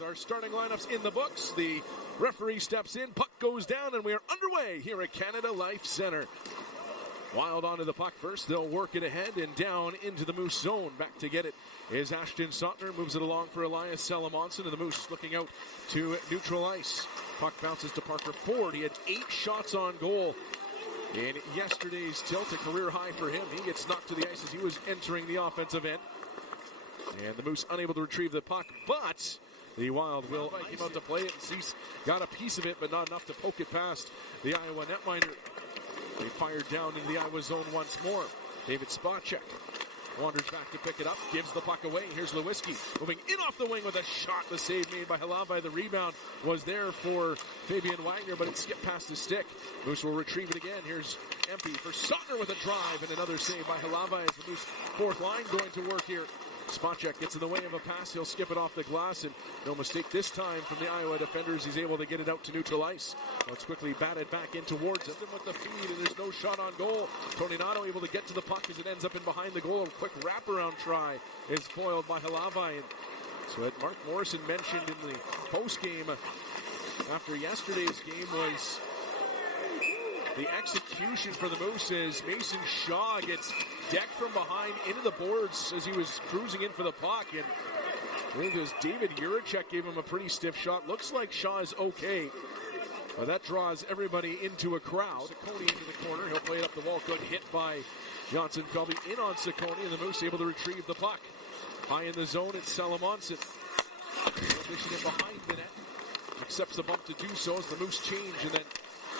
With our starting lineups in the books, the referee steps in, puck goes down, and we are underway here at Canada Life Center. Wild onto the puck first. They'll work it ahead and down into the Moose zone. Back to get it is Ashton Sautner. Moves it along for Elias Salomonsson, and the Moose looking out to neutral ice. Puck bounces to Parker Ford. He had 8 shots on goal in yesterday's tilt, a career high for him. He gets knocked to the ice as he was entering the offensive end. And the Moose unable to retrieve the puck, but the Wild will came out to play it, and Cease got a piece of it, but not enough to poke it past the Iowa netminder. They fired down into the Iowa zone once more. David Spacek wanders back to pick it up, gives the puck away. Here's Lewiski moving in off the wing with a shot. The save made by Halavai. The rebound was there for Fabian Wagner, but it skipped past his stick. Moose will retrieve it again. Here's Empey for Sautner with a drive, and another save by Halavai as the Moose fourth line going to work here. Spacek gets in the way of a pass. He'll skip it off the glass, and no mistake this time from the Iowa defenders. He's able to get it out to neutral ice. Well, it's quickly batted back in towards him with the feed, and there's no shot on goal. Tony Nato able to get to the puck as it ends up in behind the goal. A quick wraparound try is foiled by Halavai. And so what Mark Morrison mentioned in the post-game after yesterday's game was the execution for the Moose is Mason Shaw gets decked from behind into the boards as he was cruising in for the puck. And I think it was David Juracek gave him a pretty stiff shot. Looks like Shaw is okay. But that draws everybody into a crowd. Ciccone into the corner. He'll play it up the wall. Good hit by Janssen Felby in on Ciccone, and the Moose able to retrieve the puck. High in the zone, it's Salomonsson. Position in behind the net. Accepts the bump to do so as the Moose change, and then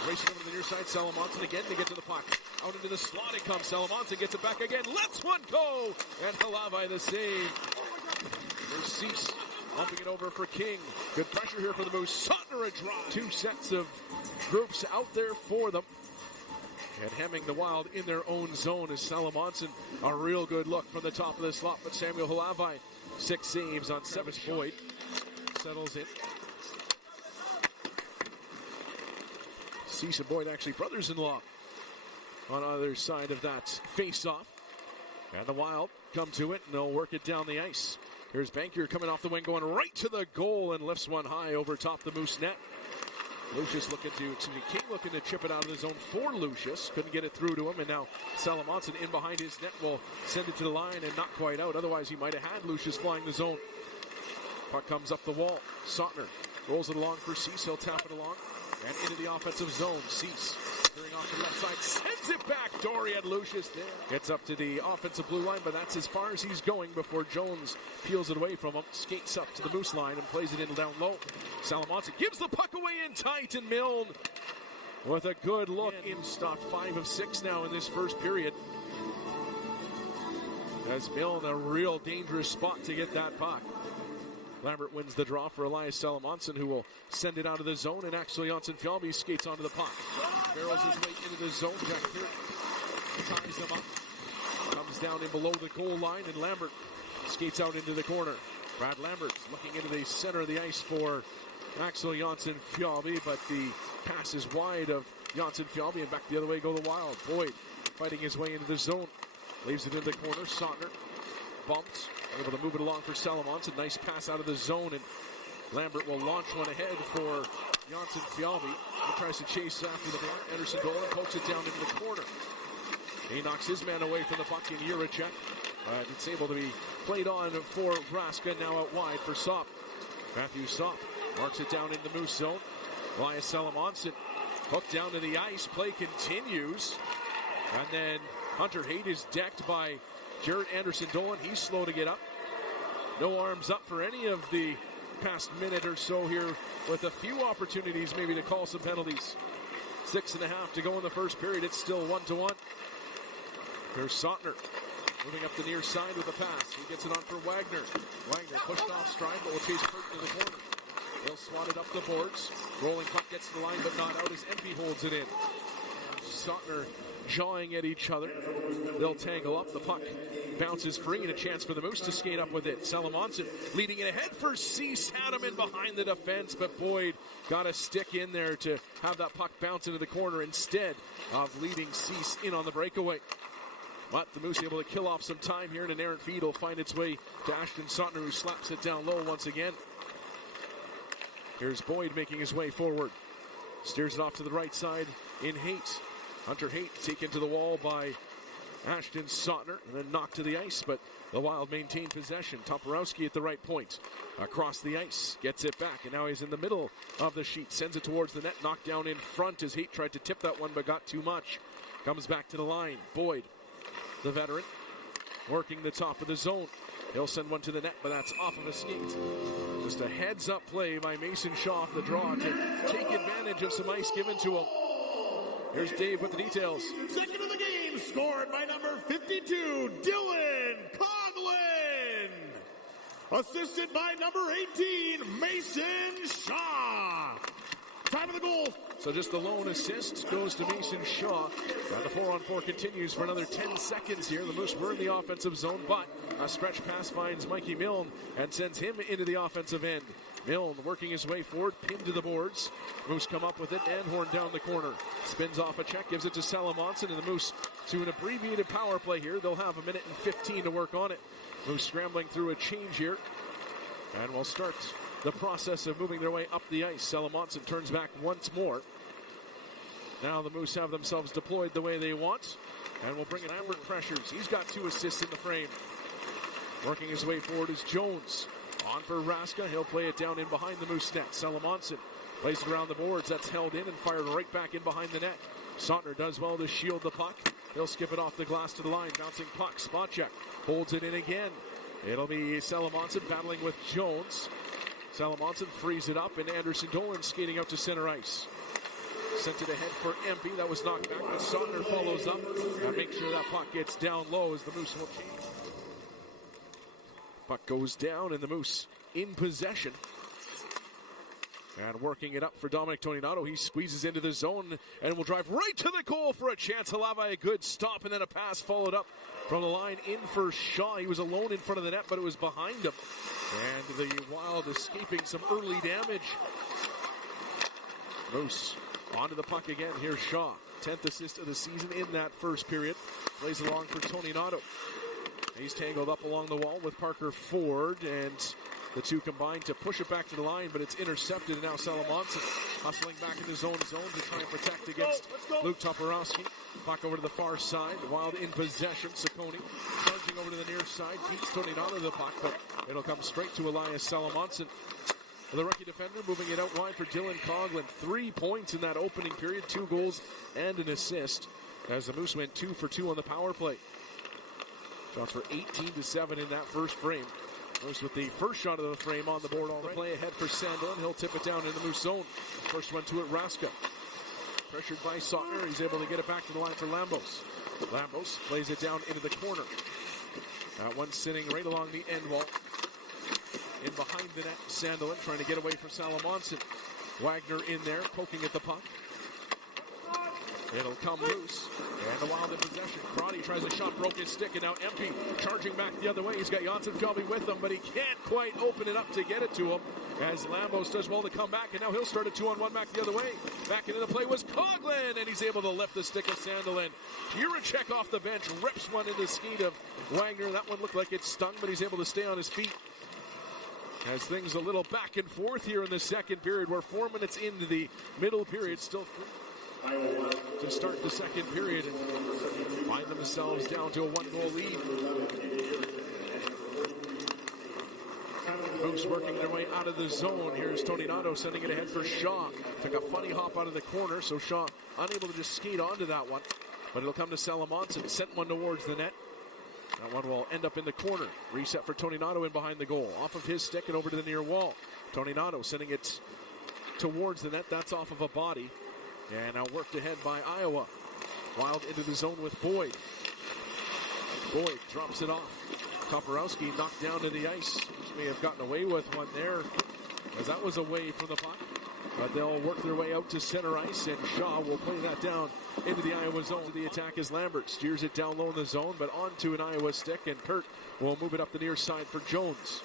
racing over to the near side, Salomonsson again to get to the puck. Out into the slot it comes. Salomonsson gets it back again. Lets one go! And Halavai the save. There's Cease bumping it over for King. Good pressure here for the Moose. Sautner a drive. 2 sets of groups out there for them. And hemming the Wild in their own zone is Salomonsson. A real good look from the top of the slot. But Samuel Halavai, 6 saves on 7. Boyd settles in. Cease and Boyd actually brothers-in-law on either side of that face-off. And the Wild come to it, and they'll work it down the ice. Here's Bankier coming off the wing, going right to the goal, and lifts one high over top the Moose net. King looking to chip it out of the zone for Lucius. Couldn't get it through to him, and now Salomonsson in behind his net will send it to the line and not quite out. Otherwise, he might have had Lucius flying the zone. Puck comes up the wall. Sautner rolls it along for Cease. He'll tap it along. And into the offensive zone, Cease veering off the left side, sends it back. Dorian Lucius there. Gets up to the offensive blue line, but that's as far as he's going before Jones peels it away from him. Skates up to the Moose line and plays it in down low. Salomonsson gives the puck away in tight, and Milne with a good look in stopped 5 of 6 now in this first period. As Milne a real dangerous spot to get that puck. Lambert wins the draw for Elias Salomonsson, who will send it out of the zone, and Axel Janssen-Fjällby skates onto the puck. Barrels his way into the zone. Jack Peart ties them up. Comes down in below the goal line, and Lambert skates out into the corner. Brad Lambert looking into the center of the ice for Axel Janssen-Fjällby, but the pass is wide of Janssen-Fjällby, and back the other way go the Wild. Boyd fighting his way into the zone. Leaves it in the corner. Sautner bumps. Able to move it along for Salomonsson. Nice pass out of the zone, and Lambert will launch one ahead for Janssen-Fjällby. He tries to chase after the man. Anderson Dolan pokes it down into the corner. He knocks his man away from the puck in Juracek. It's able to be played on for Raska, now out wide for Sopp. Matthew Sopp marks it down in the Moose zone. Elias Salomonsson hooked down to the ice. Play continues. And then Hunter Haight is decked by Jared Anderson-Dolan. He's slow to get up. No arms up for any of the past minute or so here, with a few opportunities maybe to call some penalties. 6.5 to go in the first period. It's still 1-1. There's Sautner moving up the near side with a pass. He gets it on for Wagner. Wagner pushed off stride, but will chase Kurt to the corner. They'll swat it up the boards. Rolling puck gets to the line, but not out as Empey holds it in. Sautner jawing at each other. They'll tangle up. The puck bounces free, and a chance for the Moose to skate up with it. Salomonsson leading it ahead for Cease. Had him in behind the defense, but Boyd got a stick in there to have that puck bounce into the corner instead of leading Cease in on the breakaway. But the Moose able to kill off some time here, and an errant feed will find its way to Ashton Sautner, who slaps it down low once again. Here's Boyd making his way forward. Steers it off to the right side in Haight. Hunter Haight taken to the wall by Ashton Sautner and then knocked to the ice, but the Wild maintain possession. Toporowski at the right point. Across the ice, gets it back, and now he's in the middle of the sheet. Sends it towards the net, knocked down in front as Haight tried to tip that one but got too much. Comes back to the line. Boyd, the veteran, working the top of the zone. He'll send one to the net, but that's off of a skate. Just a heads-up play by Mason Shaw off the draw to take advantage of some ice given to him. Here's Dave with the details. Second of the game, scored by number 52, Dylan Coughlin. Assisted by number 18, Mason Shaw. Time of the goal. So just the lone assist goes to Mason Shaw. And the 4-on-4 continues for another 10 seconds here. The Moose were in the offensive zone, but a stretch pass finds Mikey Milne and sends him into the offensive end. Milne working his way forward, pinned to the boards. Moose come up with it, Anhorn down the corner. Spins off a check, gives it to Salomonsson, and the Moose to an abbreviated power play here. They'll have a minute and 15 to work on it. Moose scrambling through a change here. And we'll start the process of moving their way up the ice. Salomonsson turns back once more. Now the Moose have themselves deployed the way they want. And we'll bring in Lambert pressures. He's got 2 assists in the frame. Working his way forward is Jones. On for Raska. He'll play it down in behind the Moose net. Salomonsson plays it around the boards. That's held in and fired right back in behind the net. Sautner does well to shield the puck. He'll skip it off the glass to the line. Bouncing puck. Spot check. Holds it in again. It'll be Salomonsson battling with Jones. Salomonsson frees it up, and Anderson Dolan skating out to center ice. Sent it ahead for Empey. That was knocked back, but Sautner follows up and makes sure that puck gets down low as the Moose will change. Puck goes down, and the Moose in possession. And working it up for Dominic Toninato. He squeezes into the zone and will drive right to the goal for a chance. Halava, a good stop, and then a pass followed up from the line in for Shaw. He was alone in front of the net, but it was behind him. And the Wild escaping some early damage. Moose onto the puck again. Here's Shaw. 10th assist of the season in that first period. Plays along for Toninato. He's tangled up along the wall with Parker Ford, and the two combine to push it back to the line, but it's intercepted, and now Salomonsson hustling back in his own zone to try and protect against Luke Toporowski. Puck over to the far side. The Wild in possession. Ciccone charging over to the near side. Beats Toninato the puck, but it'll come straight to Elias Salomonsson. The rookie defender moving it out wide for Dylan Coughlin. 3 points in that opening period. 2 goals and an assist as the Moose went 2 for 2 on the power play. Shots for 18-7 in that first frame. Moose with the first shot of the frame on the board already. Play ahead for Sandlin. He'll tip it down in the Moose zone. First one to it, Raska. Pressured by Sautner. He's able to get it back to the line for Lambos. Lambos plays it down into the corner. That one sitting right along the end wall. In behind the net, Sandlin trying to get away from Salomonsson. Wagner in there, poking at the puck. It'll come loose, and the Wild in possession. Crotty tries a shot, broke his stick, and now Empey charging back the other way. He's got Janssen Felby with him, but he can't quite open it up to get it to him. As Lambos does well to come back, and now he'll start a 2-on-1 back the other way. Back into the play was Coughlin, and he's able to lift the stick of Sandlin. Juracek off the bench, rips one into the skate of Wagner. That one looked like it stung, but he's able to stay on his feet. As things a little back and forth here in the second period. We're 4 minutes into the middle period, still to start the second period and find themselves down to a 1-goal lead. Moose working their way out of the zone. Here's Toninato sending it ahead for Shaw. Took a funny hop out of the corner, so Shaw unable to just skate onto that one. But it'll come to Salomonsson. Sent one towards the net. That one will end up in the corner. Reset for Toninato in behind the goal. Off of his stick and over to the near wall. Toninato sending it towards the net. That's off of a body. And now worked ahead by Iowa. Wild into the zone with Boyd. Boyd drops it off. Toporowski knocked down to the ice. Just may have gotten away with one there, as that was away from the puck. But they'll work their way out to center ice, and Shaw will play that down into the Iowa zone. To the attack is Lambert. Steers it down low in the zone, but onto an Iowa stick, and Kurt will move it up the near side for Jones.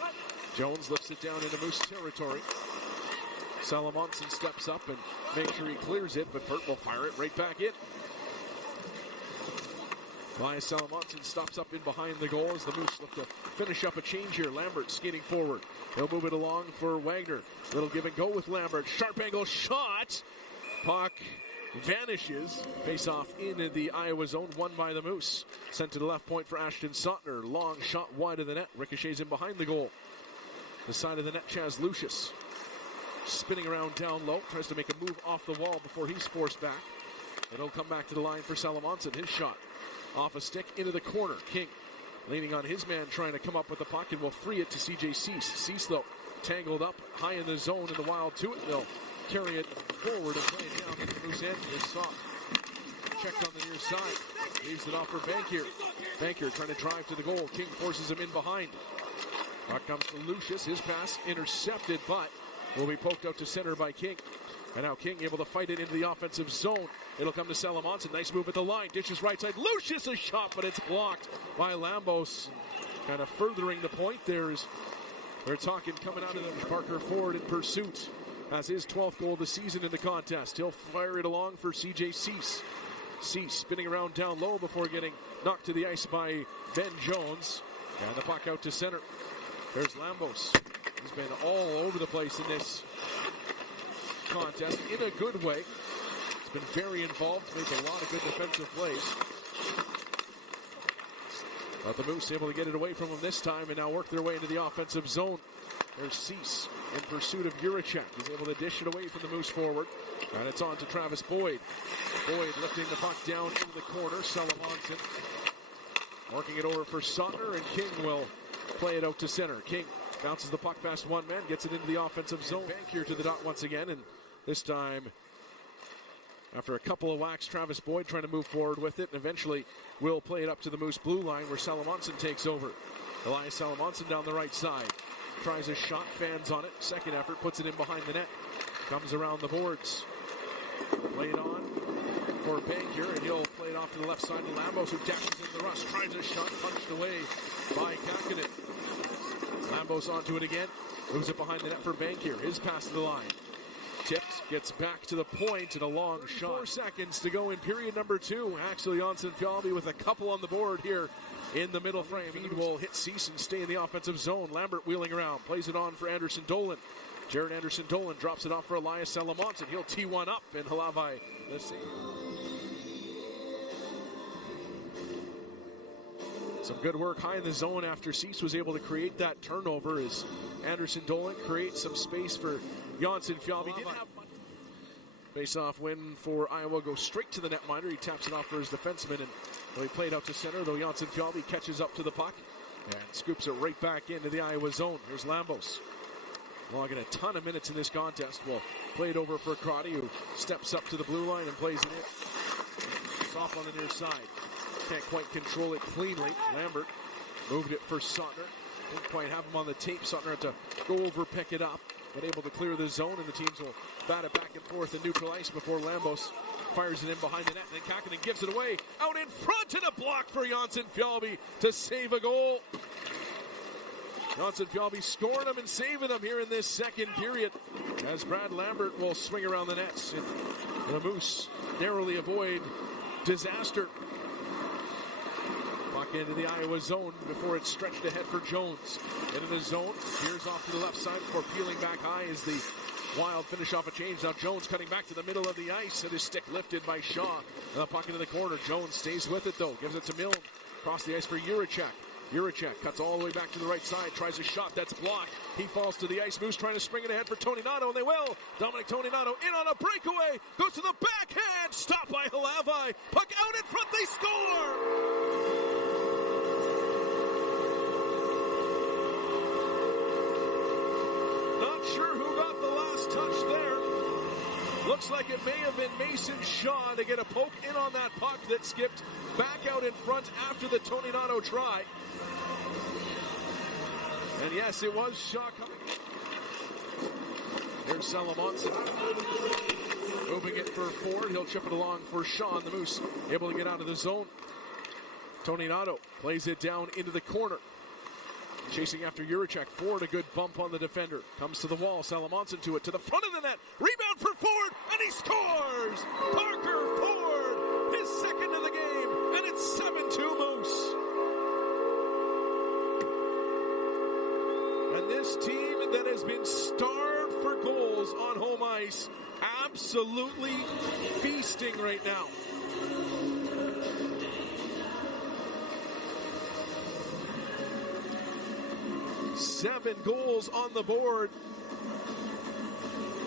Jones lifts it down into Moose territory. Salomonsson steps up and makes sure he clears it, but Kurt will fire it right back in. Elias Salomonsson stops up in behind the goal as the Moose look to finish up a change here. Lambert skating forward. He'll move it along for Wagner. Little give and go with Lambert. Sharp angle shot. Puck vanishes. Face off in the Iowa zone, won by the Moose. Sent to the left point for Ashton Sautner. Long shot wide of the net. Ricochets in behind the goal. The side of the net, Chaz Lucius. Spinning around down low. Tries to make a move off the wall before he's forced back. And he'll come back to the line for Salomonsson. His shot off a stick into the corner. King leaning on his man, trying to come up with the puck, and will free it to C.J. Cease. Cease, though, tangled up high in the zone, and the Wild to it. They'll carry it forward and play it down to the Moose end. It's soft. Checked on the near side. Leaves it off for Bankier. Bankier trying to drive to the goal. King forces him in behind. Puck comes to Lucius. His pass intercepted, but will be poked out to center by King. And now King able to fight it into the offensive zone. It'll come to Salomonsson. Nice move at the line. Dishes right side. Lucius a shot, but it's blocked by Lambos. Kind of furthering the point. They're talking coming out of the Parker Ford in pursuit. As his 12th goal of the season in the contest. He'll fire it along for C.J. Cease. Cease spinning around down low before getting knocked to the ice by Ben Jones. And the puck out to center. There's Lambos. He's been all over the place in this contest in a good way. He's been very involved, made a lot of good defensive plays. But the Moose able to get it away from him this time and now work their way into the offensive zone. There's Cease in pursuit of Juracek. He's able to dish it away from the Moose forward. And it's on to Travis Boyd. Boyd lifting the puck down into the corner. Salomonsson working it over for Sautner, and King will play it out to center. King bounces the puck past one man, gets it into the offensive zone. Bankier to the dot once again, and this time, after a couple of whacks, Travis Boyd trying to move forward with it, and eventually will play it up to the Moose blue line where Salomonsson takes over. Elias Salomonsson down the right side. Tries a shot, fans on it. Second effort, puts it in behind the net. Comes around the boards. Play it on for Bankier, and he'll play it off to the left side to Lambos, who dashes in the rush. Tries a shot, punched away by Kakkonen. Lambos onto it again. Moves it behind the net for Bankier. His pass to the line. Tipped, gets back to the point, and a long shot. 4 seconds to go in period number 2. Axel Jonsson-Fjallby with a couple on the board here in the middle frame. Feed will hit Cease and stay in the offensive zone. Lambert wheeling around, plays it on for Anderson Dolan. Jared Anderson Dolan drops it off for Elias Salomonsson. He'll tee one up, and Halavai, let's see. Some good work high in the zone after Cease was able to create that turnover as Anderson Dolan creates some space for Jonsson-Fjallby. Face-off win for Iowa, goes straight to the netminder. He taps it off for his defenseman, and he played out to center, though Jonsson-Fjallby catches up to the puck and scoops it right back into the Iowa zone. Here's Lambos. Logging a ton of minutes in this contest. Will play it over for Crotty, who steps up to the blue line and plays it in. Soft on the near side. Can't quite control it cleanly. Lambert moved it for Sautner. Didn't quite have him on the tape. Sautner had to go over, pick it up, but able to clear the zone, and the teams will bat it back and forth in neutral ice before Lambos fires it in behind the net, and then Kakkonen gives it away out in front, and a block for Jonsson-Fjallby to save a goal. Jonsson-Fjallby scoring them and saving them here in this second period as Brad Lambert will swing around the nets, and the Moose narrowly avoid disaster. Puck into the Iowa zone before it's stretched ahead for Jones. Into the zone, veers off to the left side before peeling back high as the Wild finish off a change. Now Jones cutting back to the middle of the ice, and his stick lifted by Shaw. And the puck into the corner. Jones stays with it though, gives it to Milne. Across the ice for Juracek. Juracek cuts all the way back to the right side, tries a shot that's blocked. He falls to the ice. Moose trying to spring it ahead for Toninato, and they will. Dominic Toninato in on a breakaway, goes to the backhand, stopped by Halavai. Puck out in front, they score! Not sure who got the last touch there. Looks like it may have been Mason Shaw to get a poke in on that puck that skipped back out in front after the Toninato try. And yes, it was Shaw coming. Here's Salomonsson. Moving it for Ford. He'll chip it along for Shaw, and the Moose able to get out of the zone. Toninato plays it down into the corner. Chasing after Juracek. Ford, a good bump on the defender. Comes to the wall. Salomonsson to it. To the front of the net. Rebound for Ford. And he scores! Parker Ford, his second of the game. And it's 7-2 And this team that has been starved for goals on home ice, absolutely feasting right now. Seven goals on the board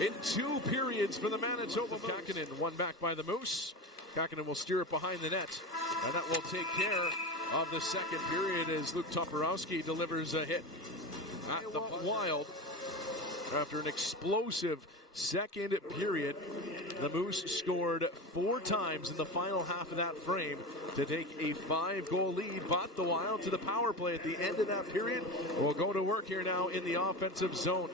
in 2 periods for the Manitoba Moose. Kakkonen won back by the Moose. Kakkonen will steer it behind the net, and that will take care of the second period as Luke Toporowski delivers a hit at the Wild. After an explosive second period, the Moose scored 4 times in the final half of that frame to take a 5-goal lead. But the Wild to the power play at the end of that period will go to work here now in the offensive zone.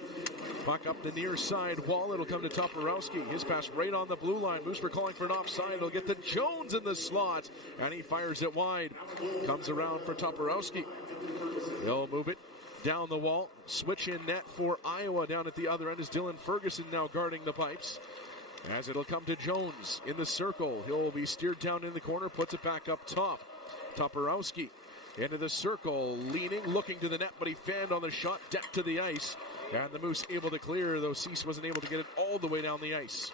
Puck up the near side wall. It'll come to Toporowski. His pass right on the blue line. Moose were calling for an offside. It'll get to Jones in the slot, and he fires it wide. Comes around for Toporowski. He'll move it down the wall. Switch in net for Iowa. Down at the other end is Dylan Ferguson now guarding the pipes. As it'll come to Jones in the circle. He'll be steered down in the corner. Puts it back up top. Toporowski into the circle. Leaning, looking to the net, but he fanned on the shot. Deck to the ice. And the Moose able to clear, though Cease wasn't able to get it all the way down the ice.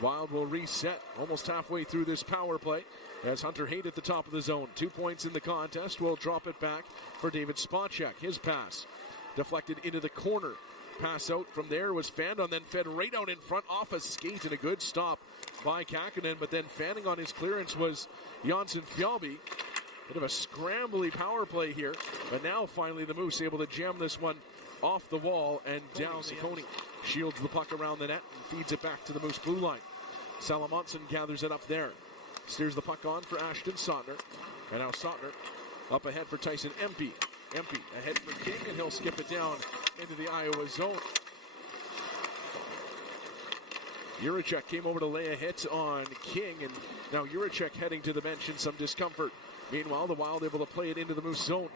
Wild will reset almost halfway through this power play as Hunter Haight at the top of the zone. 2 points in the contest. Will drop it back for David Spacek. His pass deflected into the corner. Pass out from there was fanned on, then fed right out in front off a skate, and a good stop by Kakkonen. But then fanning on his clearance was Janssen Fjallby. Bit of a scrambly power play here. But now finally the Moose able to jam this one off the wall and down. Ciccone shields the puck around the net and feeds it back to the Moose blue line. Salomonsson gathers it up there. Steers the puck on for Ashton Sautner. And now Sautner up ahead for Tyson Empey. Empey ahead for King, and he'll skip it down into the Iowa zone. Juracek came over to lay a hit on King, and now Juracek heading to the bench in some discomfort. Meanwhile, the Wild able to play it into the Moose zone.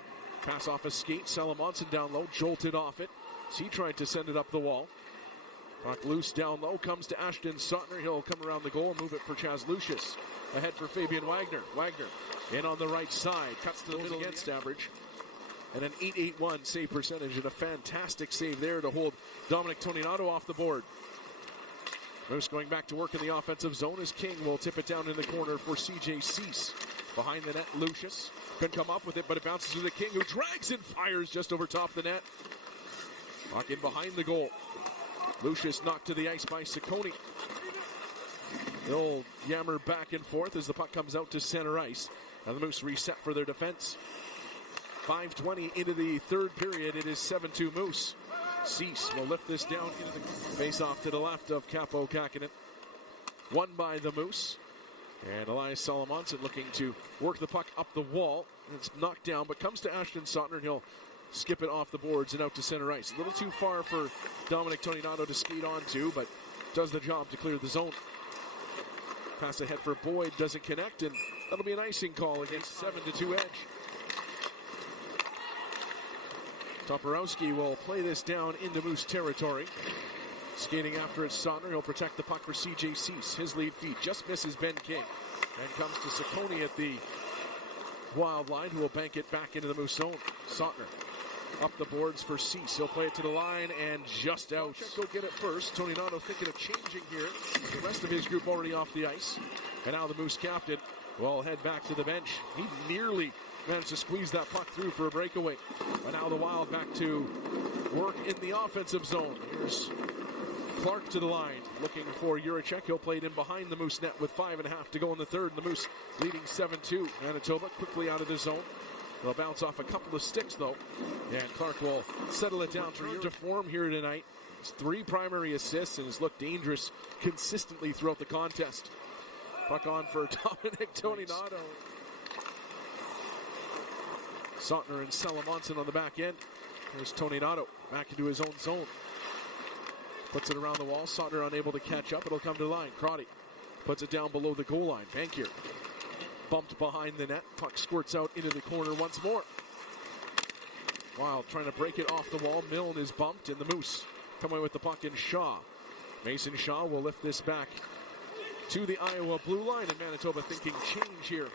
Pass off a skate. Salomonsson down low, jolted off it. So he tried to send it up the wall. Puck loose down low, comes to Ashton Sautner. He'll come around the goal and move it for Chaz Lucius. Ahead for Fabian Wagner. Wagner in on the right side, cuts to the middle against average. And an .881 save percentage, and a fantastic save there to hold Dominic Toninato off the board. Moose going back to work in the offensive zone as King will tip it down in the corner for C.J. Cease. Behind the net, Lucius can come up with it, but it bounces to the King, who drags and fires just over top the net. Puck in behind the goal. Lucius knocked to the ice by Ciccone. They'll yammer back and forth as the puck comes out to center ice. Now the Moose reset for their defense. 5:20 into the third period. It is 7-2 Moose. Cease will lift this down into the face-off to the left of Capo Kakkonen. Won by the Moose. And Elias Salomonsson looking to work the puck up the wall. It's knocked down, but comes to Ashton Sautner, and he'll skip it off the boards and out to center ice. A little too far for Dominic Toninato to skate onto, but does the job to clear the zone. Pass ahead for Boyd, doesn't connect, and that'll be an icing call against 7-2 edge. Toporowski will play this down into Moose territory. Skating after it, Sautner. He'll protect the puck for C.J. Cease. His lead feed just misses Ben King. And comes to Ciccone at the Wild line, who will bank it back into the Moose zone. Sautner up the boards for Cease. He'll play it to the line and just out. Go get it first. Toninato thinking of changing here. The rest of his group already off the ice. And now the Moose captain will head back to the bench. He nearly managed to squeeze that puck through for a breakaway. And now the Wild back to work in the offensive zone. Here's Clark to the line, looking for Juracek. He'll play it in behind the Moose net with 5.5 to go in the third. And the Moose leading 7-2. Manitoba quickly out of the zone. They'll bounce off a couple of sticks, though. And Clark will settle it down to form here tonight. It's 3 primary assists and has looked dangerous consistently throughout the contest. Puck on for Dominic Toninato. Sautner and Salomonsson on the back end. There's Toninato back into his own zone. Puts it around the wall. Sautner unable to catch up. It'll come to the line. Crotty puts it down below the goal line. Bankier bumped behind the net. Puck squirts out into the corner once more. Wild trying to break it off the wall. Milne is bumped, and the Moose come away with the puck in Shaw. Mason Shaw will lift this back to the Iowa blue line, and Manitoba thinking change here